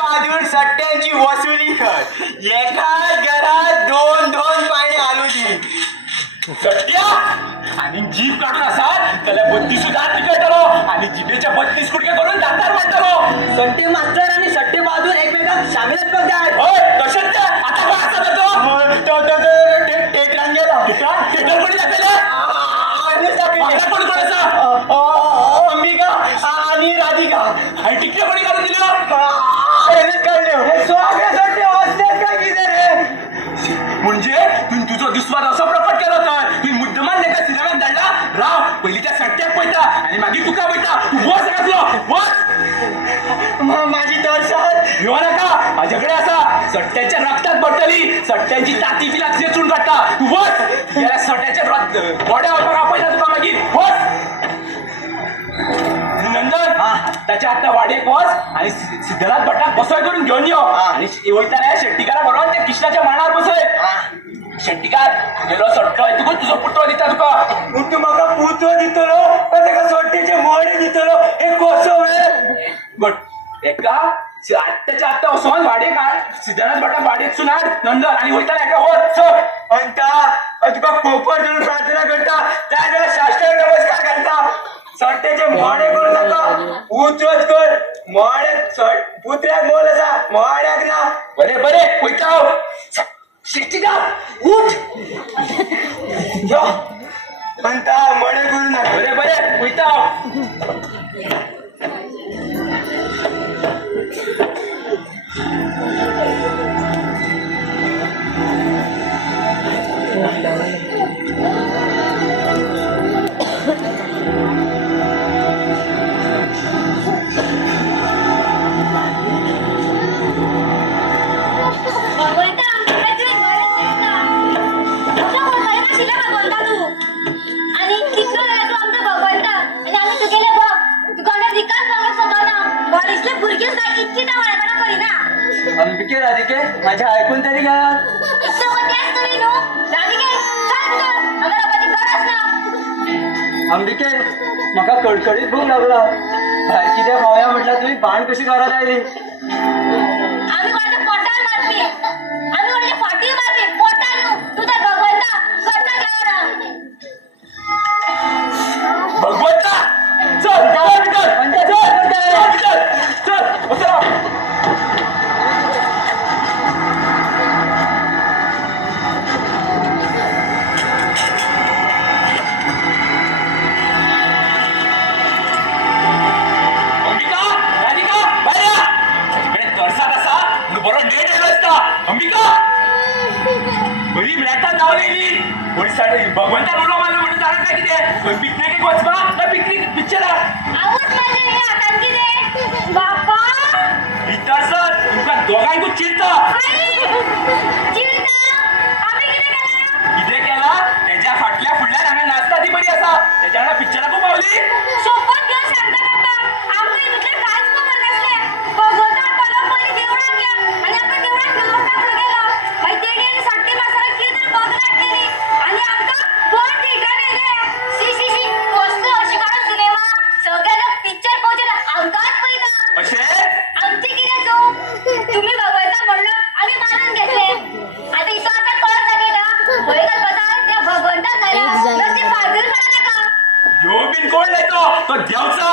बाजून सट्ट्यांची वसुली कर. एकाच घरात दोन दोन पाणी आलू दी. सट्ट्या आणि जीभ काढून असाल त्याला 32 दात पिकवतो आणि जिभेच्या 32 कुडके करून दातार वाटतो. सट्टे मास्तर आणि सट्टे बाजून एकमेकात सामीलच करतात. होय तसेच ते आता काय असं करतो टेट रांगेला थिएटर कोणी दाखवलं कोणी कोणाचं अंबिका आणि राधिका आणि टिकले कोणी काढून दिलं म्हणजे तुम्ही तुझं दुस्वाद असं प्रकट केलं तर तुम्ही मुद्दमान नाही का सिनेमात दडला राव पहिली त्या सट्ट्यात पैता आणि मागे तुका पैता तू वस घातलं वस माझी दर्शन भिवा नका माझ्याकडे असा सट्ट्याच्या रक्तात बटली सट्ट्यांची ताती तिला चेचून काढता तू वस याला सट्ट्याच्या बड्या बघा पैसा तुका मागील वस नंदन त्याच्या आता वाडेक वस आणि सिद्धनाथ भटाक बसवाय करून घेऊन येऊ आणि वैताना शेट्टीकारा बरोबर त्या कृष्णाच्या मानावर बसवय शेट्टीकार गेलो सट्टोय तुका तुझं पुटो दिता तुका तू म्हाका पुतो दितलो पण तेका सोट्टेचे मोडे दितलो हे कसो वे बट एका आत्ताच्या आत्ता वसोन वाडे काढ सिद्धनाथ भटाक वाडेक सुनाड नंदन आणि वैताना एका वर चल अंता तुका कोपर धरून प्रार्थना करता त्या जरा शास्त्रीय नमस्कार करता सट्टेचे मोडे करू नका उचच कर मोडे पुत्र्याक मोल असा मोड्याक ना बरे बरे वैताव शिष्टिका उठ यो अंता मोडे करू नका बरे बरे वैताव अंबिके राधिके माझ्या ऐकून तरी घ्या अंबिके म्हाका कडकडीत भूक लागला भायर कितें खावया म्हटल्यार तुम्ही बाण कशी घरात आयली भगवंता चल अंबिका बरी मिळतात नाव लिहिली कोणीसाठी भगवंता बोलवा मला म्हणून जाणार काय किती पिकनिक वचपा ना पिकनिक पिक्चरा इतर सर तुमका दोघांकूच चिडता किती केला त्याच्या फाटल्या फुडल्या हांगा नाचता ती बरी असा त्याच्या वांगडा पिक्चरा खूप आवली कोण येतो तो देवचा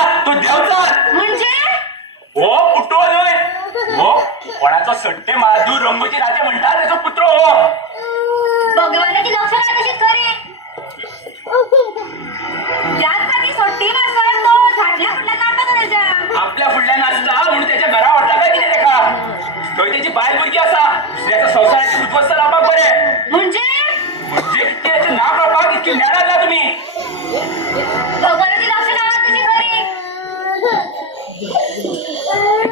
म्हणजे हो पुट्टो होय हो कोणाचा सट्टे महादूर रंगोची राजे म्हणतात त्याचा पुत्र हो भगवानाची लक्षणं तशी खरी त्यासाठी सोट्टी बसवायला तो झाडल्या फुडल्या नाटक त्याच्या आपल्या फुडल्या नाचता म्हणून त्याच्या घरा वाटला काय किती देखा तो त्याची बाय मुलगी असा त्याचा संसाराची उद्ध्वस्त लाभा बरे म्हणजे किती त्याचं नाव राखा इतकी ज्ञान आला तुम्ही भगवानाची लक्षणं तशी खरी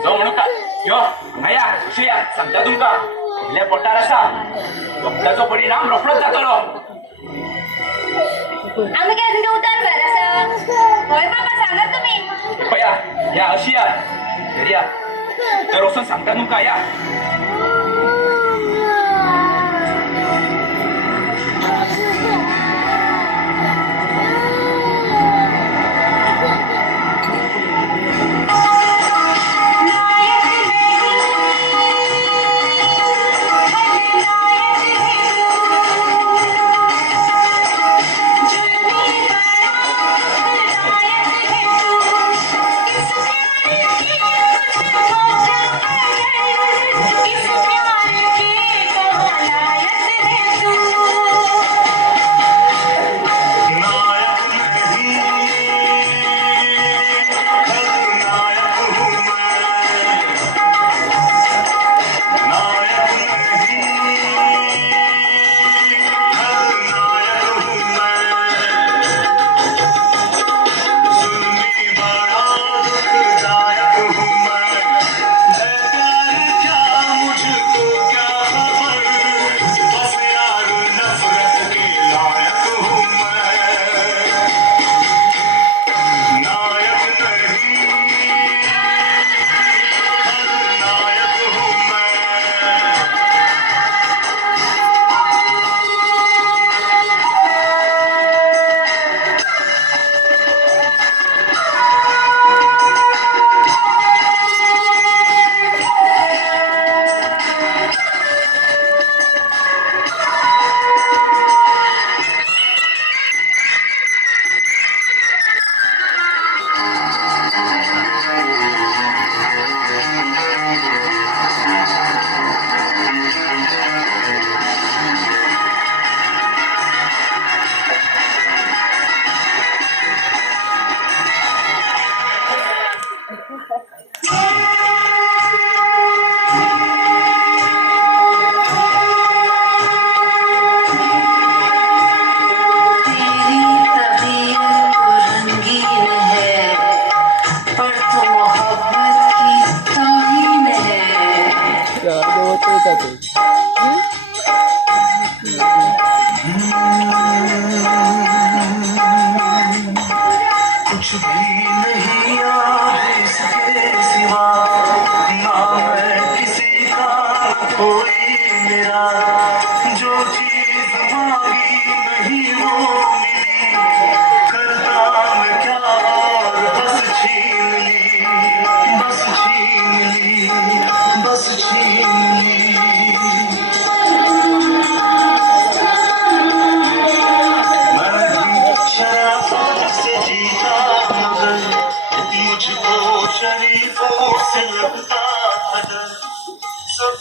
जाऊ म्हणू का यो माया शिया सांगता तुमका आपल्या पोटार असा वक्ताचा परिणाम रोखडोच जातलो आम्ही काय तुमच्या उतार कर असं होय बाबा सांगत तुम्ही पया या अशी या घरी या तर वचून सांगता तुमका या कुछ भी नहीं याद इसके सिवा, ना मैं किसी का कोई मेरा, जो चीज मांगी नहीं वो मिली, करता मैं क्या और बस छीन ली, बस छीन ली, बस छीन ली। मैं भी शराफत से जीता मगर मुझको शरीफों से लगता था डर। सब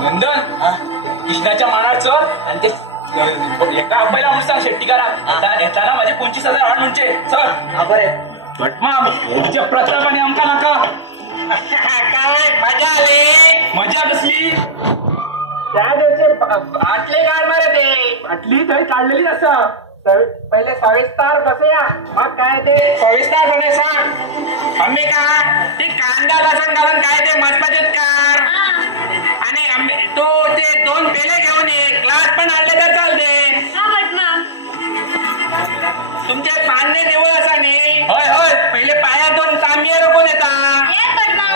नंदन कृष्णाच्या मानावर चल आणि ते एका अब्बाईला म्हणून सांग शेट्टीकारा येताना माझे 25,000 आण म्हणजे चल बरं भटमा तुझ्या प्रतापाने आमका नका काय मजा आली. मजा कसली त्या दिवशी आटले काय मारे ते आटली तरी काढलेली असा पहिले सविस्तार बसूया मग काय ते सविस्तार बने सांग. आम्ही का ते कांदा लसण घालून काय ते मचमचीत कर आणि तू ते 2 पेले घेऊन ये, ग्लास पण आणले तर चालते. हा भटमा. तुमचे पांडे देऊळ असा नाही होय होय पहिले पायात 2 तांबिये रोखून येता. ये भटमा.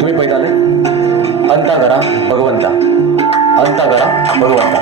तुम्ही पैताले अंता करा भगवंता, अंता करा भगवंता.